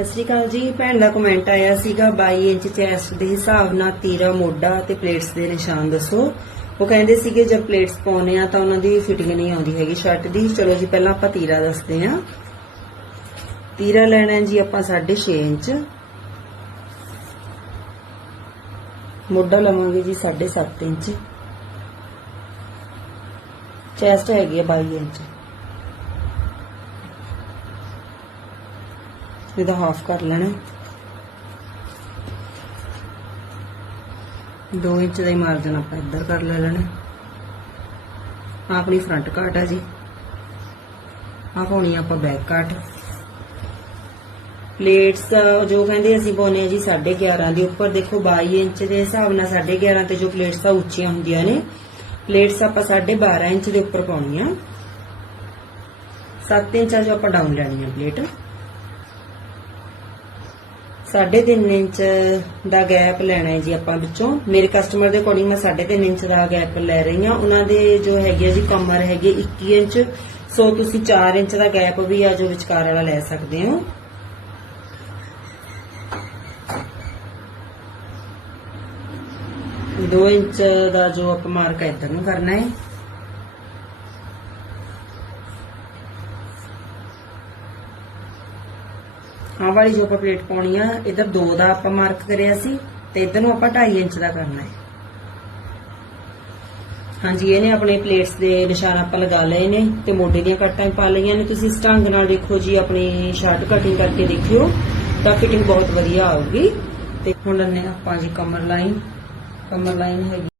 ਸਤਿ ਸ਼੍ਰੀ ਅਕਾਲ ਜੀ। ਭੈਣ ਦਾ ਕਮੈਂਟ ਆਇਆ ਸੀਗਾ 22 ਇੰਚ ਚੈਸਟ ਦੇ ਹਿਸਾਬ ਨਾਲ ਤੀਰਾ ਮੋਢਾ ਤੇ ਪਲੇਟਸ ਦੇ ਨਿਸ਼ਾਨ ਦੱਸੋ। ਉਹ ਕਹਿੰਦੇ ਸੀਗੇ ਜਦ ਪਲੇਟਸ ਪਾਉਨੇ ਆ ਤਾਂ ਉਹਨਾਂ ਦੀ ਫਿਟਿੰਗ ਨਹੀਂ ਆਉਂਦੀ ਹੈਗੀ ਸ਼ਰਟ ਦੀ। ਚਲੋ ਜੀ, ਪਹਿਲਾਂ ਆਪਾਂ ਤੀਰਾ ਦੱਸਦੇ ਆ ਤੀਰਾ ਲੈਣਾ ਹੈ ਜੀ ਆਪਾਂ 6.5 ਇੰਚ। ਮੋਢਾ ਲਵਾਂਗੇ ਜੀ 7.5 ਇੰਚ। ਚੈਸਟ ਹੈਗੀ ਹੈ 22 ਇੰਚ। ਇਹਦਾ ਹਾਫ ਕਰ ਲੈਣਾ। 2 ਇੰਚ ਦਾ ਹੀ ਮਾਰਜਨ ਆਪਾਂ ਇੱਧਰ ਕਰ ਲੈ ਲੈਣਾ। ਆਹ ਆਪਣੀ ਫਰੰਟ ਕਾਟ ਆ ਜੀ। ਆਹ ਪਾਉਣੀ ਆਪਾਂ ਬੈਕ ਕਾਟ ਪਲੇਟਸ ਜੋ ਕਹਿੰਦੇ ਅਸੀਂ ਪਾਉਨੇ ਆ ਜੀ 11.5 ਦੇ ਉੱਪਰ। ਦੇਖੋ 22 ਇੰਚ ਦੇ ਹਿਸਾਬ ਨਾਲ 11.5 ਤੇ ਜੋ ਪਲੇਟਸ ਆ ਉੱਚੀਆਂ ਹੁੰਦੀਆਂ ਨੇ। ਪਲੇਟਸ ਆਪਾਂ 12.5 ਇੰਚ ਦੇ ਉੱਪਰ ਪਾਉਣੀਆਂ। 7 ਇੰਚਾਂ ਜੋ ਆਪਾਂ ਡਾਊਨ ਲੈਣੀ ਆ ਪਲੇਟ 3.5 ਇੰਚ ਦਾ ਗੈਪ ਲੈਣਾ ਹੈ ਜੀ ਆਪਾਂ ਵਿੱਚੋਂ। ਮੇਰੇ ਕਸਟਮਰ ਦੇ ਅਕੋਰਡਿੰਗ ਮੈਂ 3.5 ਇੰਚ ਦਾ ਗੈਪ ਲੈ ਰਹੀ ਹਾਂ। ਉਹਨਾਂ ਦੇ ਜੋ ਹੈਗੇ ਆ ਜੀ ਕਮਰ ਹੈਗੀ 21 ਇੰਚ। ਸੋ ਤੁਸੀਂ 4 ਇੰਚ ਦਾ ਗੈਪ ਵੀ ਆ ਜੋ ਵਿਚਕਾਰ ਵਾਲਾ ਲੈ ਸਕਦੇ ਹੋ। ਦੋ ਇੰਚ ਦਾ ਜੋ ਆਪਾਂ ਮਾਰਕ ਇੱਧਰ ਨੂੰ ਕਰਨਾ ਹੈ। ਆਹ ਵਾਲੀ ਜੋ ਆਪਾਂ ਪਲੇਟ ਪਾਉਣੀ ਆ, ਇਧਰ 2 ਦਾ ਆਪਾਂ ਮਾਰਕ ਕਰਿਆ ਸੀ ਤੇ ਇਧਰ ਨੂੰ ਆਪਾਂ 2.5 ਇੰਚ ਦਾ ਕਰਨਾ ਹੈ। ਹਾਂਜੀ, ਇਹਨੇ ਆਪਣੇ ਪਲੇਟਸ ਦੇ ਨਿਸ਼ਾਨ ਆਪਾਂ ਲਗਾ ਲਏ ਨੇ ਤੇ ਮੋਢੇ ਦੀਆਂ ਕੱਟਾਂ ਪਾ ਲਈਆਂ ਨੇ। ਤੁਸੀਂ ਇਸ ਢੰਗ ਨਾਲ ਦੇਖੋ ਜੀ, ਆਪਣੀ ਸ਼ਰਟ ਕਟਿੰਗ ਕਰਕੇ ਦੇਖਿਓ ਤਾਂ ਫਿਟਿੰਗ ਬਹੁਤ ਵਧੀਆ ਆਊਗੀ। ਤੇ ਹੁਣ ਲੰਨੇ ਆਪਾਂ ਜੀ ਕਮਰ ਲਾਈਨ ਕਮਰ ਲਾਈਨ ਹੈਗੀ।